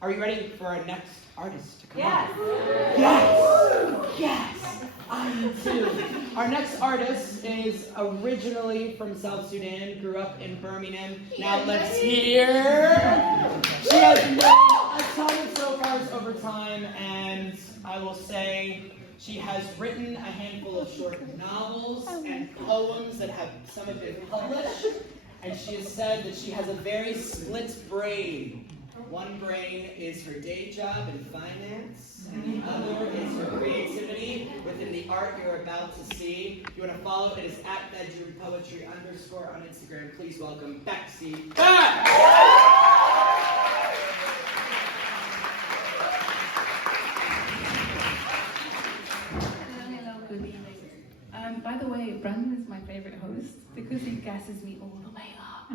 Are you ready for our next artist to come Yes. up? Yes! Yes! I am too. Our next artist is originally from South Sudan, grew up in Birmingham, now lives here. She has made a ton of Sofars over time, and I will say she has written a handful of short novels and poems that have some of it published, and she has said that she has a very split brain. One brain is her day job in finance, and the other is her creativity within the art you're about to see. If you want to follow, it is @bedroompoetry_ on Instagram. Please welcome Becksy Becks! Hello, good evening. By the way, Brandon is my favorite host because he gasses me all the way up.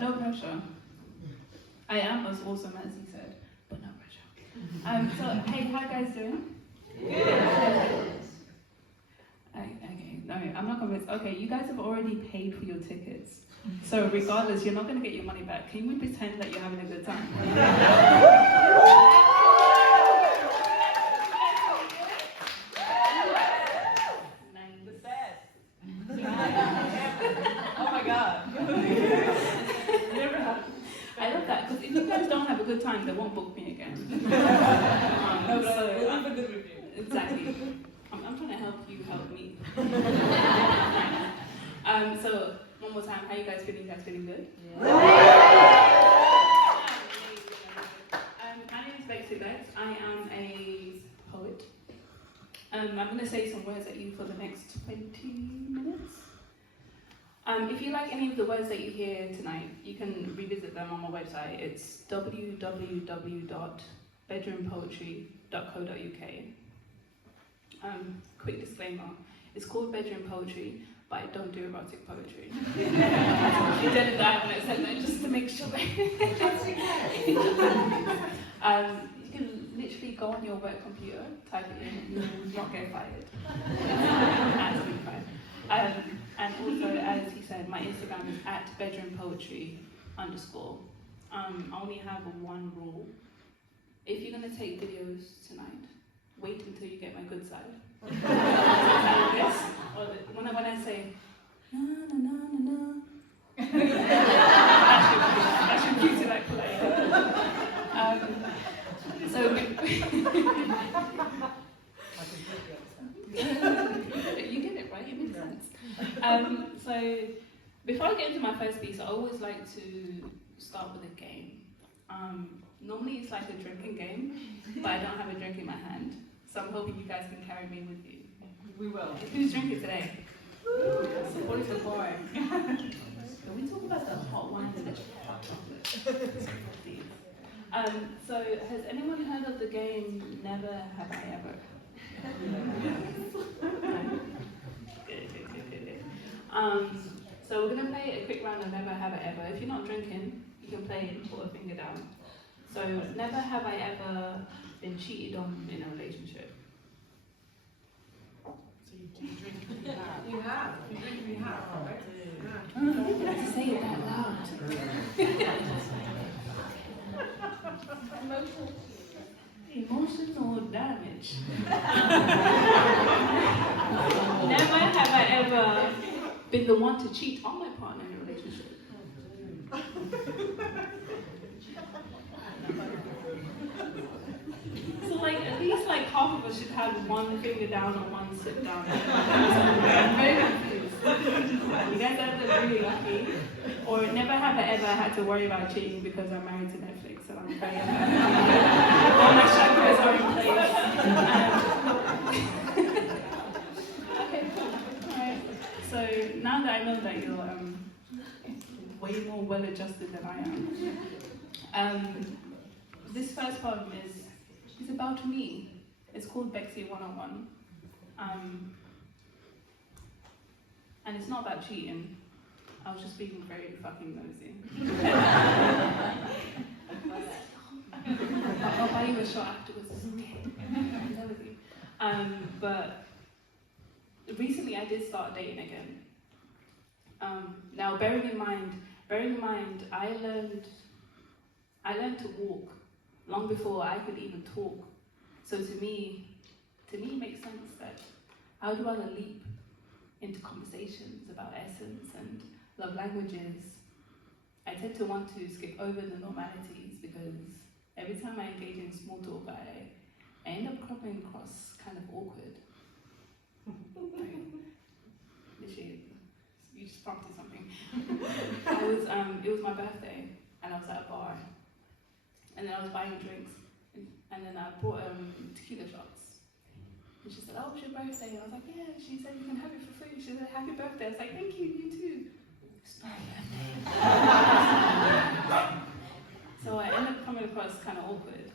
No pressure. I am as awesome as he said, but no pressure. So, hey, how you guys doing? Good. Okay, no, I'm not convinced. Okay, you guys have already paid for your tickets. So regardless, you're not going to get your money back. Can we pretend that you're having a good time? The best. Oh my God. I love that, because if you guys don't have a good time, they won't book me again. We'll leave a good review. Exactly. I'm trying to help you help me. So, one more time, how you guys feeling? You guys feeling good? Yeah. My name is Becksy Becks. I am a poet. I'm going to say some words at you for the next 20 minutes. If you like any of the words that you hear tonight, you can revisit them on my website. It's www.bedroompoetry.co.uk. Quick disclaimer, it's called bedroom poetry, but I don't do erotic poetry. You did that when I said that, just to make sure. You can literally go on your work computer, type it in, and you will not get fired. Absolutely fine. And also, as he said, my Instagram is @bedroompoetry_. I only have one rule. If you're going to take videos tonight, wait until you get my good side. When I say, na na na na na, I should use it like polite. You get it, right? It makes sense. So, before I get into my first piece, I always like to start with a game. Normally it's like a drinking game, but I don't have a drink in my hand, so I'm hoping you guys can carry me with you. We will. Who's drinking today? What is the pour? Can we talk about the hot wine and the hot chocolate? So, has anyone heard of the game Never Have I Ever? So we're going to play a quick round of Never Have I Ever. If you're not drinking, you can play and put a finger down. So, never have I ever been cheated on in a relationship. So you drink and you have. You have. You drink and you have, right? I don't have to say it out loud. Emotional damage. Never have I ever been the one to cheat on my partner in a relationship. So at least half of us should have one finger down or one sit down. I'm very confused. You guys are really lucky. Or never have I ever had to worry about cheating because I'm married to Netflix and I'm very happy. All my chakras are in place. Okay, cool. Alright. So now that I know that you're way more well adjusted than I am, this first poem is about me. It's called Becksy 101. And it's not about cheating. I was just being very fucking nosy. I'll buy you a shot afterwards. It's okay. But recently I did start dating again. Now bearing in mind, I learned I learned to walk long before I could even talk. So to me it makes sense that how do I leap into conversations about essence and love languages? I tend to want to skip over the normalities because every time I engage in small talk, I end up coming across kind of awkward. Literally, you just prompted something. It was my birthday, and I was at a bar, and then I was buying drinks, and then I bought tequila shots. And she said, "Oh, it's your birthday." And I was like, "Yeah." She said, "You can have it for free." She said, "Happy birthday." I was like, "Thank you, you too." So I ended up coming across kind of awkward.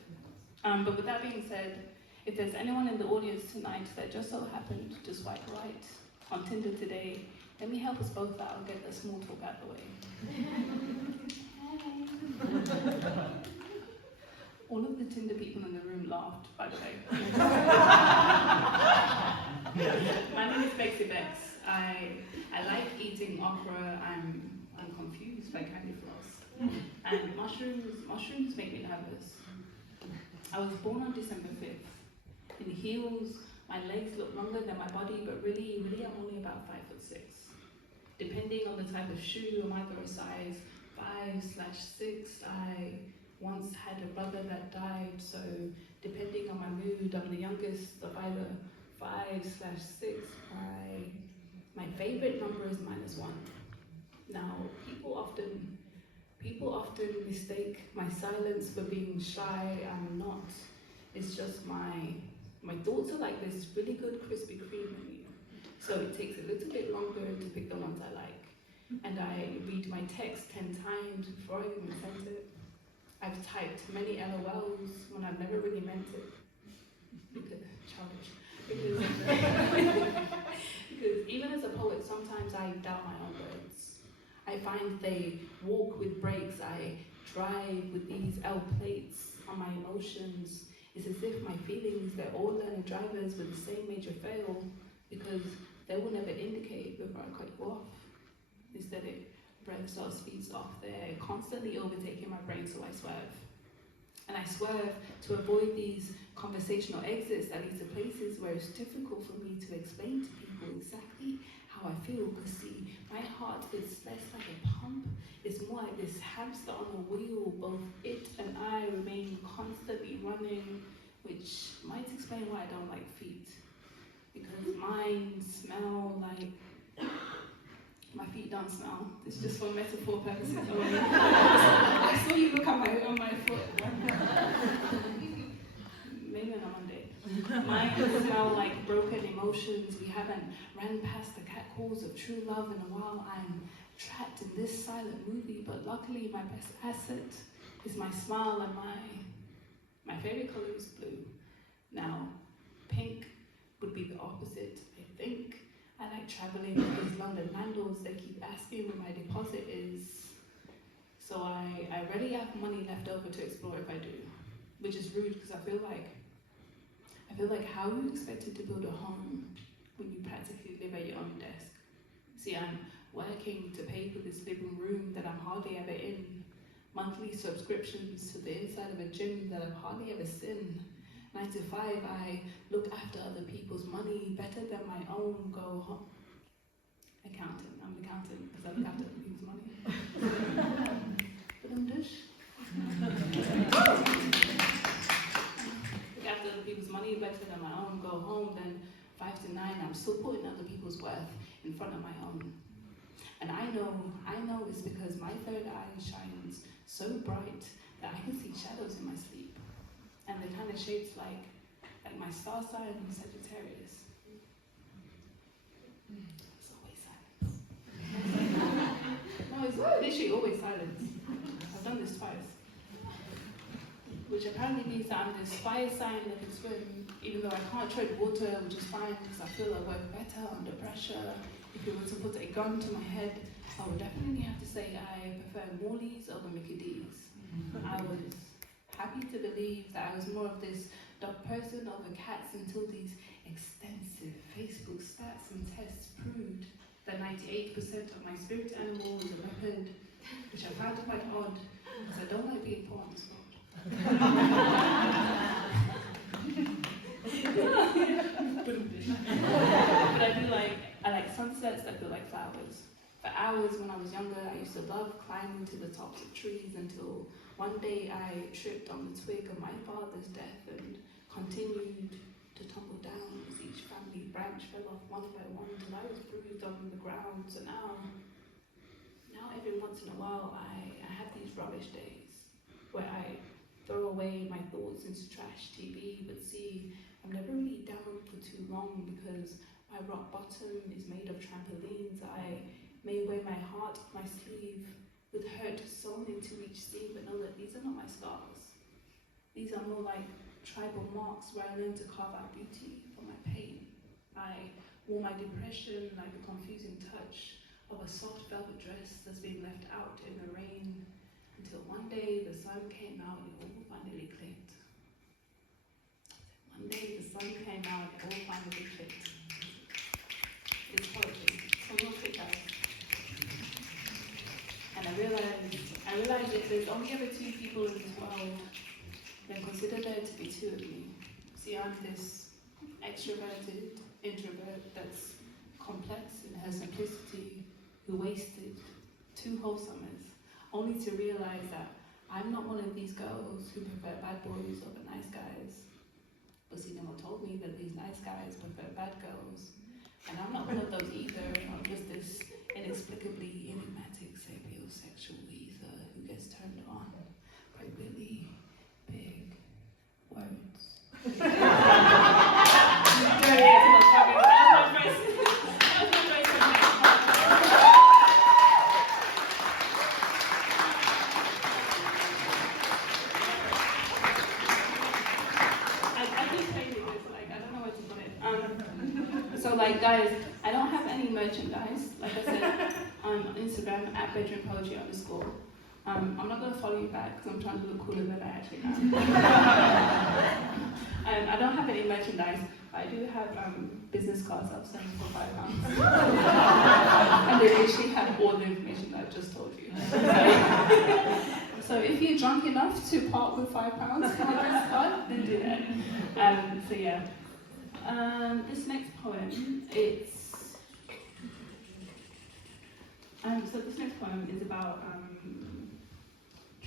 But with that being said, if there's anyone in the audience tonight that just so happened to swipe right on Tinder today, let me help us both out and get the small talk out of the way. All of the Tinder people in the room laughed, by the way. My name is Becksy Becks. I like eating okra. I'm confused by candy floss. And mushrooms make me nervous. I was born on December 5th. In heels, my legs look longer than my body, but really I'm only about 5'6". Depending on the type of shoe, I might go a size 5/6. I once had a brother that died, so depending on my mood, I'm the youngest of either 5/6. My favorite number is -1. Now, people often mistake my silence for being shy. I'm not. It's just my thoughts are like this really good Krispy Kreme menu. So it takes a little bit longer to pick the ones I like. And I read my text 10 times before I even send it. I've typed many LOLs when I've never really meant it. Childish. Because even as a poet, sometimes I doubt my own words. I find they walk with brakes. I drive with these L plates on my emotions. It's as if my feelings, they're all learner drivers with the same major fail, because they will never indicate before I cut you off. Instead it revs or speeds off. They're constantly overtaking my brain, so I swerve. And I swerve to avoid these conversational exits that lead to places where it's difficult for me to explain to people exactly how I feel. Because see, my heart is less like a pump, it's more like this hamster on a wheel. Both it and I remain constantly running, which might explain why I don't like feet. Because mine smell like... My feet don't smell. It's just for metaphor purposes only. I saw you look on my foot. Maybe on a Monday. Mine smell like broken emotions. We haven't ran past the catcalls of true love in a while. I'm trapped in this silent movie, but luckily my best asset is my smile, and my favorite color is blue. Now, pink would be the opposite, I think. I like traveling with these London landlords. They keep asking where my deposit is. So I already have money left over to explore if I do. Which is rude, because I feel like how are you expected to build a home when you practically live at your own desk? See, I'm working to pay for this living room that I'm hardly ever in. Monthly subscriptions to the inside of a gym that I've hardly ever seen. 9 to 5, I look after other people's money better than my own. Go home. Accountant. I'm an accountant because I look after other people's money. But I'm dish. Look after other people's money better than my own. Go home. Then 5 to 9, I'm still putting other people's worth in front of my own. And I know it's because my third eye shines so bright that I can see shadows in my sleep. And the kind of shapes like my star sign in Sagittarius. It's always silence. No, it's literally always silence. I've done this twice. Which apparently means that I'm this fire sign that can swim, even though I can't tread water, which is fine because I feel I work better under pressure. If you were to put a gun to my head, I would definitely have to say I prefer Morley's over Mickey D's. I was happy to believe that I was more of this dog person over cats until these extensive Facebook stats and tests proved that 98% of my spirit animal is a weapon, which I found quite odd Because I don't like being put on the spot. But I like sunsets that feel like flowers. For hours when I was younger, I used to love climbing to the tops of trees until one day I tripped on the twig of my father's death and continued to tumble down as each family branch fell off one by one till I was bruised on the ground. So now every once in a while I have these rubbish days where I throw away my thoughts into trash TV, but see, I'm never really down for too long because my rock bottom is made of trampolines. I may wear my heart on my sleeve with hurt sewn into each seam, but know that these are not my scars. These are more like tribal marks where I learned to carve out beauty from my pain. I wore my depression like a confusing touch of a soft velvet dress that's being left out in the rain until one day the sun came out and it all finally clicked. One day the sun came out and it all finally clicked. It's poetry. So real quick, guys. And I realized if there's only ever two people in this world, then consider there to be two of me. See, I'm this extroverted introvert that's complex in her simplicity, who wasted 2 whole summers, only to realize that I'm not one of these girls who prefer bad boys over nice guys. But see, no one told me that these nice guys prefer bad girls. And I'm not one of those either. I'm just this inexplicably enigmatic sapiosexual ether who gets turned on by really big words. So like guys, I don't have any merchandise. Like I said, on Instagram at bedroompoetry_. I'm not going to follow you back because I'm trying to look cooler than I actually am. I don't have any merchandise. I do have business cards I'm selling for £5. And they actually have all the information that I just told you. So if you're drunk enough to part with £5 for a business card, then do that. So yeah. This next poem, this next poem is about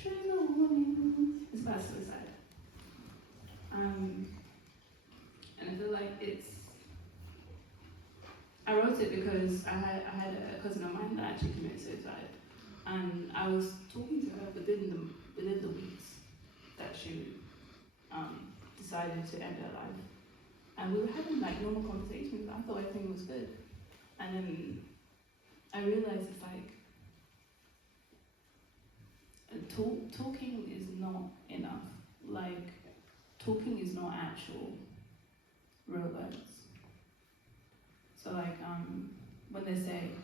trigger warning. It's about suicide. And I feel like I wrote it because I had a cousin of mine that actually committed suicide, and I was talking to her within the weeks that she decided to end her life. And we were having like normal conversations. I thought everything was good. And then I realized it's like, talking is not enough. Like, talking is not actual real words. So like, when they say,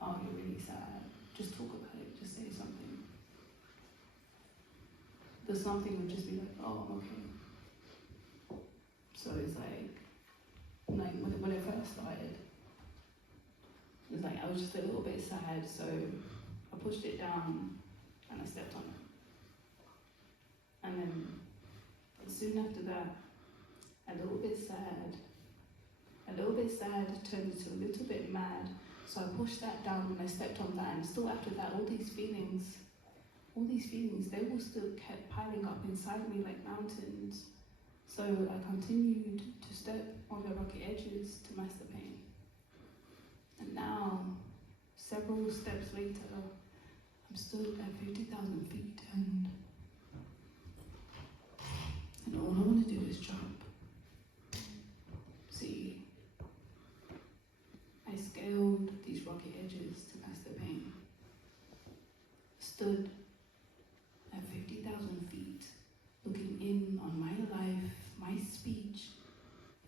oh, you're really sad, just talk about it, just say something. The something would just be like, oh, I'm okay. So it's like when it first started, it's like I was just a little bit sad, so I pushed it down and I stepped on it. And then soon after that, a little bit sad turned into a little bit mad. So I pushed that down and I stepped on that, and still after that, all these feelings, they all still kept piling up inside me like mountains. So I continued to step on the rocky edges to mask the pain. And now, several steps later, I'm still at 50,000 feet and all I want to do is jump. See, I scaled these rocky edges to mask the pain. Stood at 50,000 feet, looking in on my life, my speech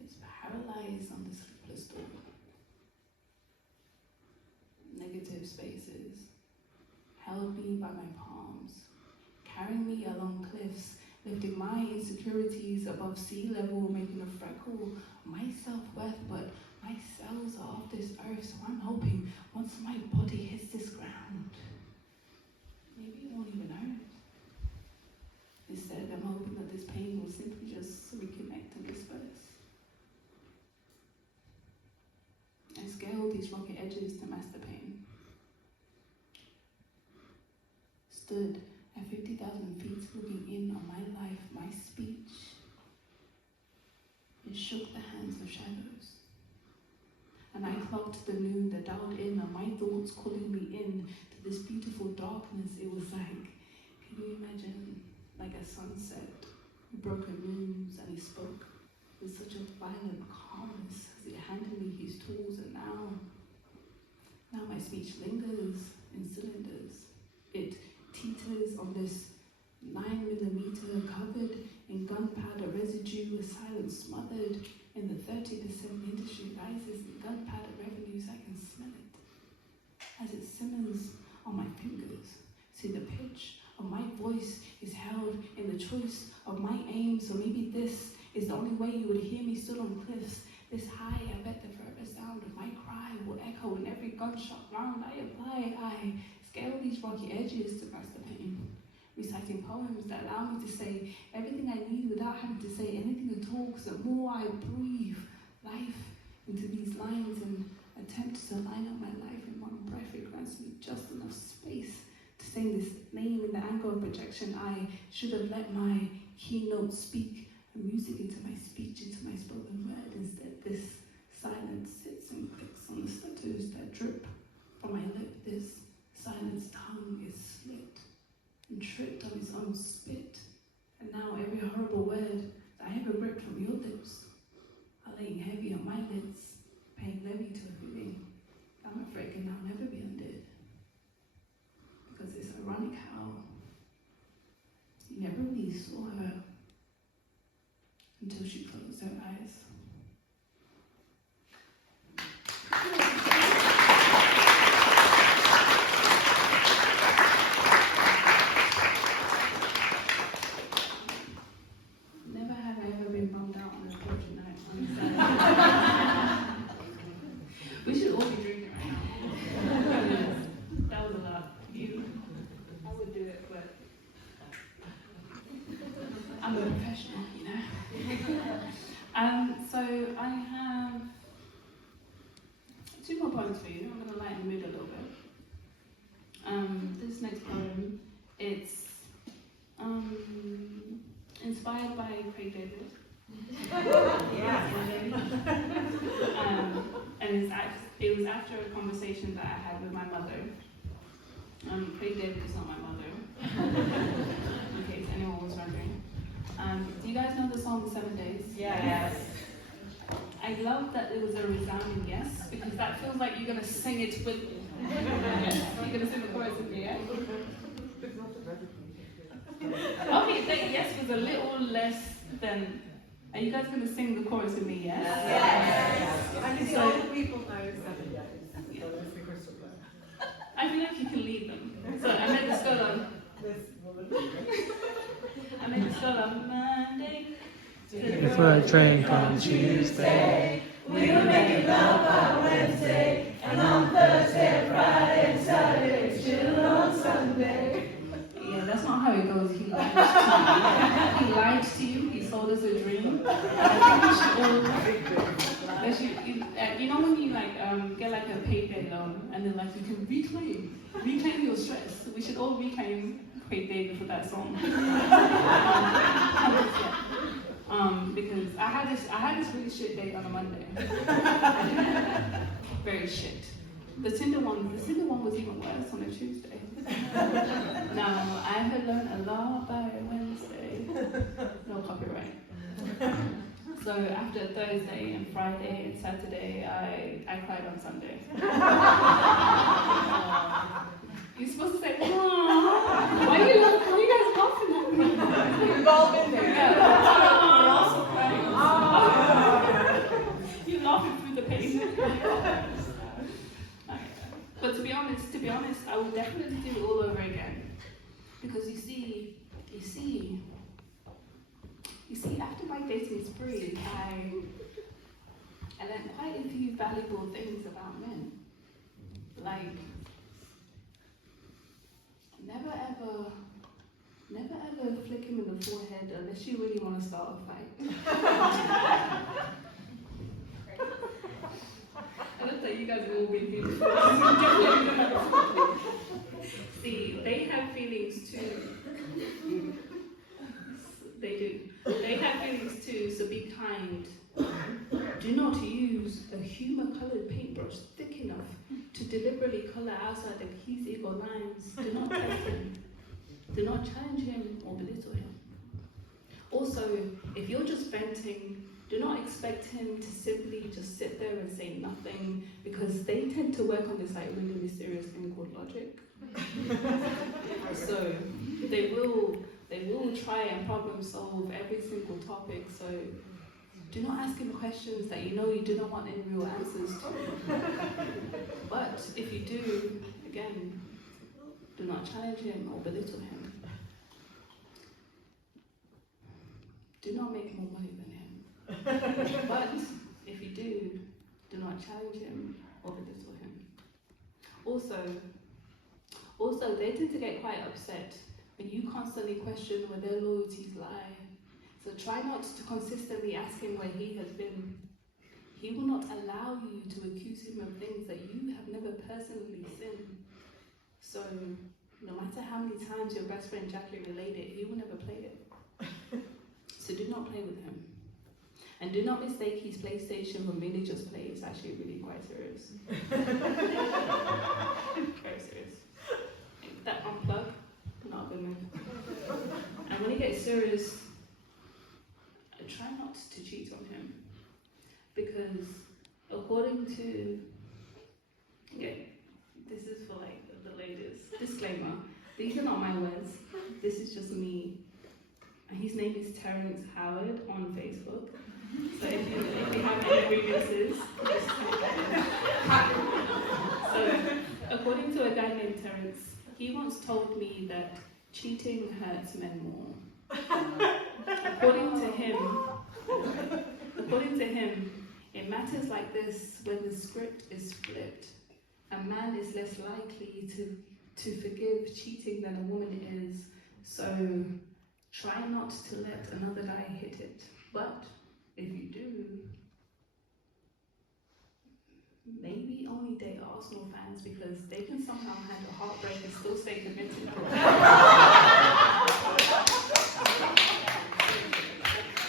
is paralyzed on the sleepless door. Negative spaces held me by my palms, carrying me along cliffs, lifting my insecurities above sea level, making a freckle my self-worth, but my cells are off this earth, so I'm hoping once my body hits this ground, maybe it won't even hurt. Instead, I'm hoping that this pain will simply just reconnect and disperse. I scaled these rocky edges to mask the pain. Stood at 50,000 feet looking in on my life, my speech. It shook the hands of shadows. And I clocked the noon that dialed in on my thoughts, calling me in to this beautiful darkness. It was like, can you imagine, like a sunset, broken moons, and he spoke with such a violent calmness as he handed me his tools, and now my speech lingers in cylinders. It teeters on this 9mm covered in gunpowder residue, a silence smothered in the 30% industry rises in gunpowder revenues. I can smell it as it simmers on my fingers. See, the pitch of my voice is held in the choice of my aim, so maybe this is the only way you would hear me stood on cliffs. This high, I bet the forever sound of my cry will echo in every gunshot round I apply. I scale these rocky edges to mask the pain, reciting poems that allow me to say everything I need without having to say anything at all, because the more I breathe life into these lines and attempt to line up my life in one breath, it grants me just enough space to say this name in the angle of projection. I should have let my keynote speak the music into my speech, into my spoken word. Instead, this silence sits and clicks on the stutters that drip from my lip. This silenced tongue is slit and tripped on its own spit. And now every horrible word that I ever ripped from your lips are laying heavy on my lids, paying levy to a feeling I'm afraid can now never be undid. Because it's ironic how you never really saw her until she closed her eyes. Never have I ever been bummed out on a torture night on Saturday. We should all be drinking right now. That was a lot. I would do it, but I'm a professional, you know. So I have 2 more poems for you. I'm going to lighten the mood a little bit. This next poem, it's inspired by Craig David. And it was after a conversation that I had with my mother. Craig David is not my mother, in case anyone was wondering. Do you guys know the song 7 Days? Yes. I love that it was a resounding yes, because that feels like you're going to sing it with me. You're going to sing the chorus with me, yeah? Okay, that yes was a little less than... Are you guys going to sing the chorus with me, yes? Yes. I think all the people know 7 days. I feel like you can lead them. So I made the skull on. I made the skull on Monday. For a drink on Tuesday, we'll make love on Wednesday, and on Thursday, Friday, and Saturday, chill on Sunday. Yeah, that's not how it goes. He lied to you. He lied to you. He sold us a dream. You know when you get like a payday loan, and then like you can reclaim your stress. We should all reclaim Craig David for that song. Because I had this really shit date on a Monday. Very shit. The Tinder one was even worse on a Tuesday. Now I had learned a lot by Wednesday. No copyright. So after Thursday and Friday and Saturday, I cried on Sunday. You're supposed to say, "Aww, why are you guys laughing at me?" We've all been there. Yeah. Also crying. You're laughing through the pain. But to be honest, I will definitely do it all over again. Because you see, after my dating spree, I learned quite a few valuable things about men. Like, never ever flick him in the forehead unless you really want to start a fight. I don't think you guys have all been here before. See, they have feelings too. They do. They have feelings too, so be kind. Do not use a humour-coloured paintbrush thick enough to deliberately colour outside of his ego lines. Do not test him. Do not challenge him or belittle him. Also, if you're just venting, do not expect him to simply just sit there and say nothing, because they tend to work on this like really mysterious thing called logic. So they will try and problem solve every single topic. So do not ask him questions that you know you do not want any real answers to. But if you do, again, do not challenge him or belittle him. Do not make more money than him. But if you do not challenge him or belittle him. Also, they tend to get quite upset when you constantly question where their loyalties lie. So try not to consistently ask him where he has been. He will not allow you to accuse him of things that you have never personally seen. So no matter how many times your best friend Jackie relayed it, he will never play it. So do not play with him. And do not mistake his PlayStation for merely just play. It's actually really quite serious. Very serious. That unplug, not a good move. And when he gets serious, try not to cheat on him. Because according to, this is for like the ladies. Disclaimer, these are not my words. This is just me. His name is Terrence Howard on Facebook. So if you have any grievances, just So according to a guy named Terrence, he once told me that cheating hurts men more. According to him, it matters like this when the script is flipped. A man is less likely to forgive cheating than a woman is. So try not to let another guy hit it. But if you do, maybe only date Arsenal fans, because they can somehow handle heartbreak and still stay committed.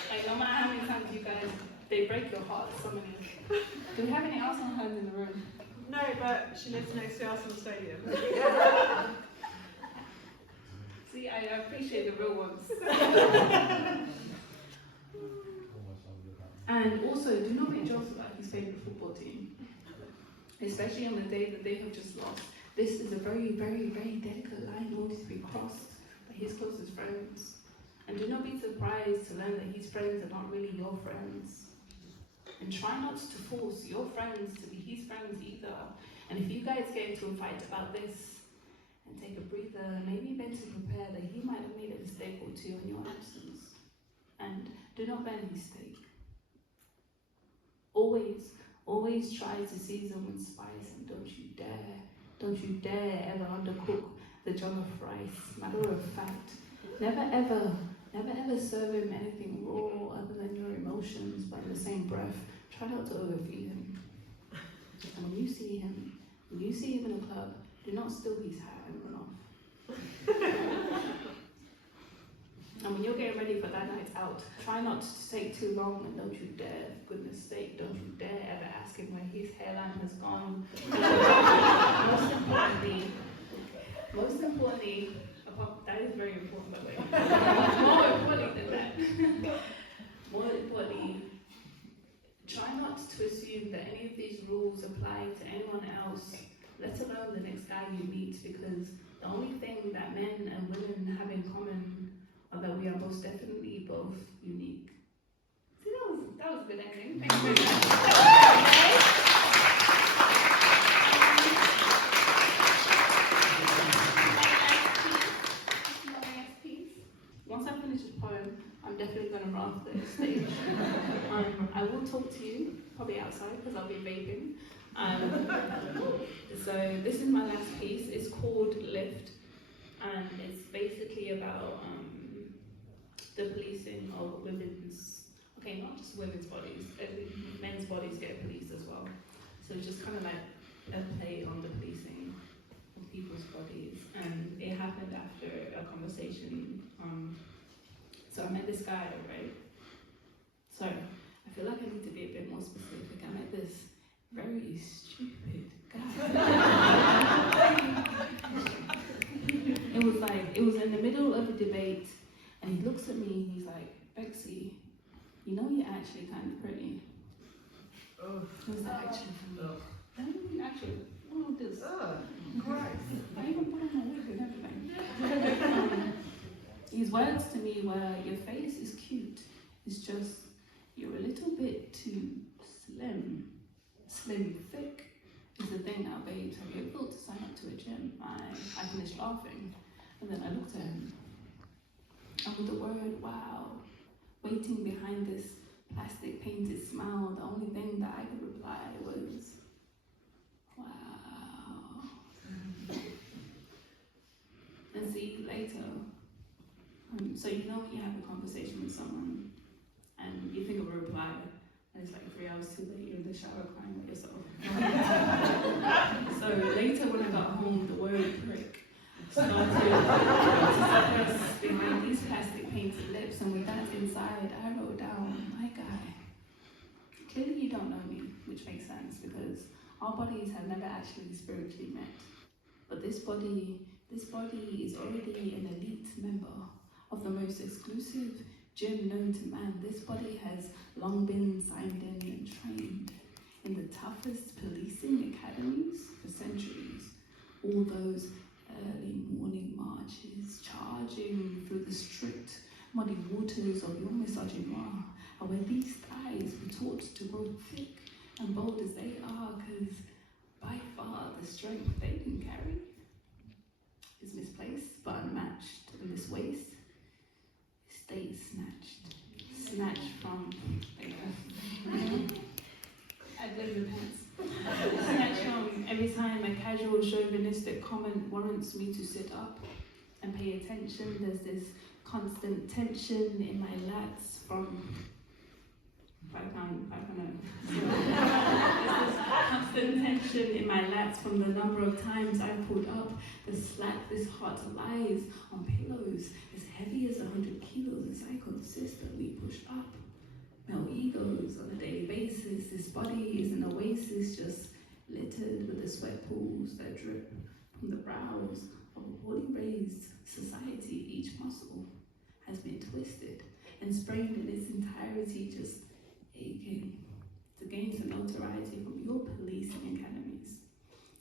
Like, no matter how many times you guys, they break your heart so many. Do we have any Arsenal fans in the room? No, but she lives next to Arsenal Stadium. See, I appreciate the real ones. And also, do not make jokes about his favourite football team, especially on the day that they have just lost. This is a very, very, very delicate line in order to be crossed by his closest friends. And do not be surprised to learn that his friends are not really your friends. And try not to force your friends to be his friends either. And if you guys get into a fight about this, and take a breather, and maybe mentally prepare that he might have made a mistake or two in your absence. And do not burn his steak. Always try to season with spice, and don't you dare ever undercook the jollof rice. Matter of fact, never ever serve him anything raw other than your emotions, but in the same breath, try not to overfeed him. And when you see him in a club, do not steal his hat and run off. And when you're getting ready for that night out, try not to take too long, and don't you dare, for goodness sake, don't you dare ever ask him where his hairline has gone. Most importantly, that is very important, by the way. More importantly, try not to assume that any of these rules apply to anyone else, let alone the next guy you meet, because the only thing that men and women have in common are that we are most definitely both unique. See, that was a good ending. Thank you very much. Once I finish this poem, I'm definitely going to run off the stage. I will talk to you, probably outside, because I'll be vaping. So this is my last piece. It's called Lift. and it's basically about the policing of women's, okay, not just women's bodies, men's bodies get policed as well. So it's just kind of like a play on the policing of people's bodies, and it happened after a conversation. So I met this guy, right? So I feel like I need to be a bit more specific. I met this very stupid guy. It was in the middle of a debate, and he looks at me and he's like, "Becksy, you know you're actually kind of pretty." I was like, actually, what all this? I even put on my wig and everything. His words to me were, "Your face is cute, it's just you're a little bit too slim." Slim thick is the thing now, babes. Have you ever thought to sign up to a gym? I finished laughing, and then I looked at him, and with the word "wow" waiting behind this plastic painted smile, the only thing that I could reply was, "Wow." And see, later, so you know when you have a conversation with someone, and you think of a reply, and it's like 3 hours too late, you're in the shower crying with yourself. So later when I got home, the word "prick" started to suppress behind these plastic painted lips, and with that inside, I wrote down, "My guy, clearly you don't know me," which makes sense because our bodies have never actually spiritually met. But this body is already an elite member of the most exclusive gym known to man. This body has long been signed in and trained in the toughest policing academies for centuries. All those early morning marches, charging through the strict, muddy waters of your misogynoir, and where these thighs were taught to grow thick and bold as they are, because by far the strength they can carry is misplaced but unmatched, and this waist stays snatched from snatched from every time a casual chauvinistic comment warrants me to sit up and pay attention. There's this constant tension in my lats from constant tension in my lats from the number of times I've pulled up the slack this heart lies on pillows as heavy as 100 kilos as I consist that we push up. Male egos on a daily basis. This body is an oasis just littered with the sweat pools that drip from the brows of a poorly raised society. Each muscle has been twisted and sprained in its entirety, just aching to gain some notoriety from your policing academies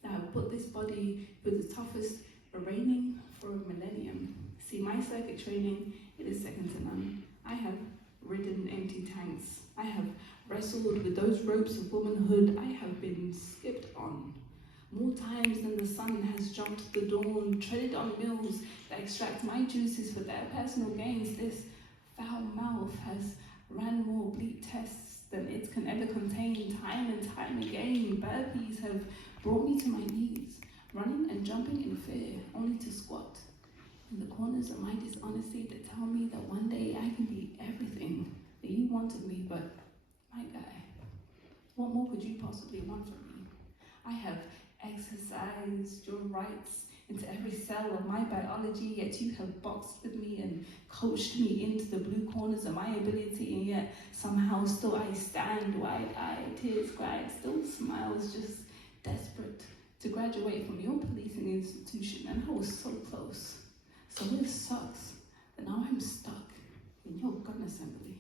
that have put this body through the toughest reigning for a millennium. See, my circuit training, it is second to none. I have ridden empty tanks. I have wrestled with those ropes of womanhood. I have been skipped on more times than the sun has jumped the dawn, treaded on mills that extract my juices for their personal gains. This foul mouth has ran more bleak tests than it can ever contain. Time and time again, burpees have brought me to my knees, running and jumping in fear, only to squat in the corners of my dishonesty that tell me that one day I can be everything that you wanted me. But my guy, what more could you possibly want from me? I have exercised your rights into every cell of my biology, yet you have boxed with me and coached me into the blue corners of my ability, and yet somehow still I stand wide-eyed, tears cried, still smiles, just desperate to graduate from your policing institution. And I was so close. So it sucks that now I'm stuck in your gun assembly,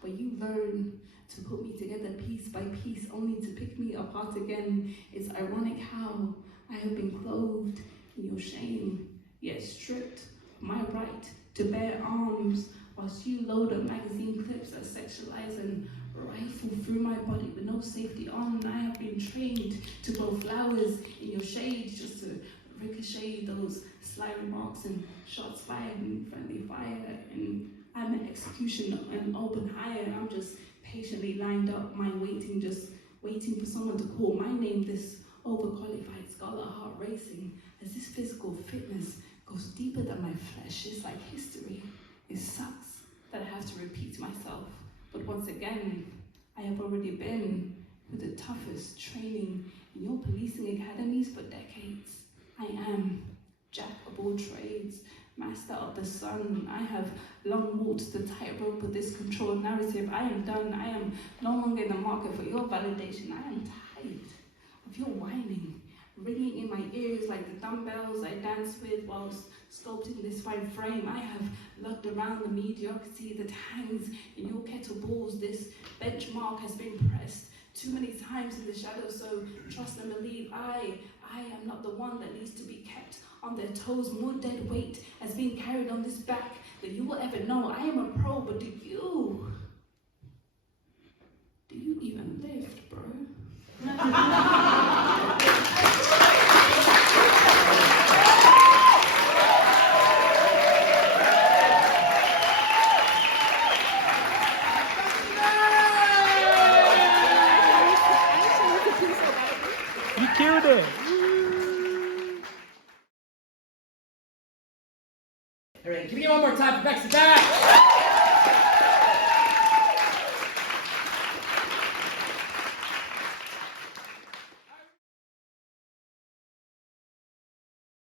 where you learn to put me together piece by piece, only to pick me apart again. It's ironic how I have been clothed in your shame, yet stripped of my right to bear arms, whilst you load up magazine clips that sexualize and rifle through my body with no safety on. I have been trained to grow flowers in your shade just to ricochet those sly remarks and shots fired in friendly fire. And I'm an execution and open hire. I'm just patiently lined up, mind waiting, just waiting for someone to call my name. This overqualified scholar, heart racing, as this physical fitness goes deeper than my flesh. It's like history. It sucks that I have to repeat myself. But once again, I have already been through the toughest training in your policing academies for decades. I am jack of all trades, master of the sun. I have long walked the tightrope of this controlled narrative. I am done. I am no longer in the market for your validation. I am tired of your whining, ringing in my ears like the dumbbells I dance with whilst sculpting this fine frame. I have lugged around the mediocrity that hangs in your kettleballs. This benchmark has been pressed too many times in the shadows, so trust and believe I am not the one that needs to be kept on their toes. More dead weight has been carried on this back than you will ever know. I am a pro, but do you even lift, bro? You killed it. All right, give me one more time for Becksy Becks.